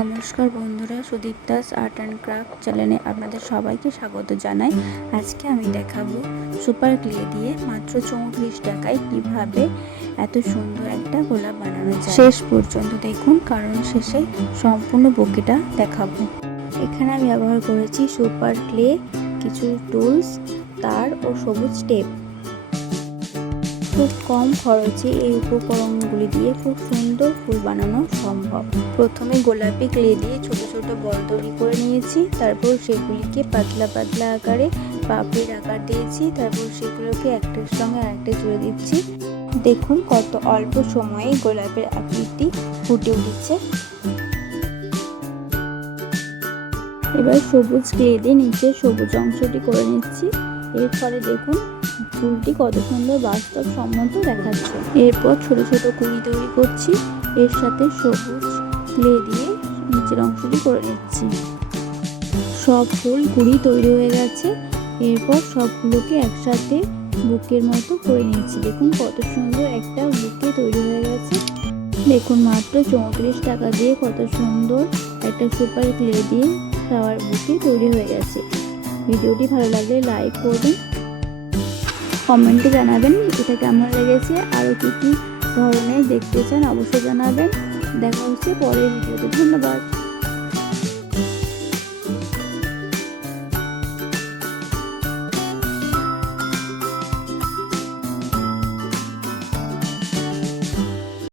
নমস্কার বন্ধুরা, সুদীপ্তাস art and craft চ্যানেলে আপনাদের সবাইকে স্বাগত জানাই। আজকে আমি দেখাবো সুপার ক্লে দিয়ে মাত্র 34 টাকায় কিভাবে এত সুন্দর একটা গোলাপ বানানো যায়। শেষ পর্যন্ত দেখুন, কারণ শেষে সম্পূর্ণ বুকেটা দেখাবো। এখানে আমি ব্যবহার করেছি সুপার ক্লে, কিছু টুলস, তার ও সবুজ টেপ। খুব কম খরচে এই উপকরণগুলি দিয়ে খুব সুন্দর ফুল বানানো সম্ভব। প্রথমে গোলাপি ক্লে দিয়ে ছোট ছোট বল তৈরি করে নিয়েছি, তারপর সেগুলিকে পাতলা পাতলা আকারে পাপড়ির আকার দিয়েছি, তারপর সেগুলোকে একটার সঙ্গে আরেকটা জুড়ে দিচ্ছি। দেখুন কত অল্প সময়ে গোলাপের আকৃতি ফুটে উঠেছে। এবার সবুজ ক্লে দিয়ে নিচে সবুজ অংশটি করে নিচ্ছি। এর ফলে দেখুন ফুলটি কত সুন্দর বাস্তবসম্মত দেখাচ্ছে। এরপর ছোট ছোট কুড়ি তৈরি করছি, এর সাথে সবুজ ক্লে দিয়ে নিচের অংশটি করে নিচ্ছি। সব ফুল কুড়ি তৈরি হয়ে গেছে। এরপর সবগুলোকে একসাথে বুকের মতো করে নিচ্ছি। দেখুন কত সুন্দর একটা বুকে তৈরি হয়ে গেছে। দেখুন মাত্র 34 টাকা দিয়ে কত সুন্দর একটা সুপার ক্লে দিয়ে ফ্লাওয়ার বুকে তৈরি হয়ে গেছে। ভিডিওটি ভালো লাগলে লাইক করবেন, কমেন্টে জানাবেন এটা কেমন লেগেছে, আরও কী ধরনের দেখতে চান অবশ্যই জানাবেন। দেখা হচ্ছে পরের ভিডিওতে। ধন্যবাদ।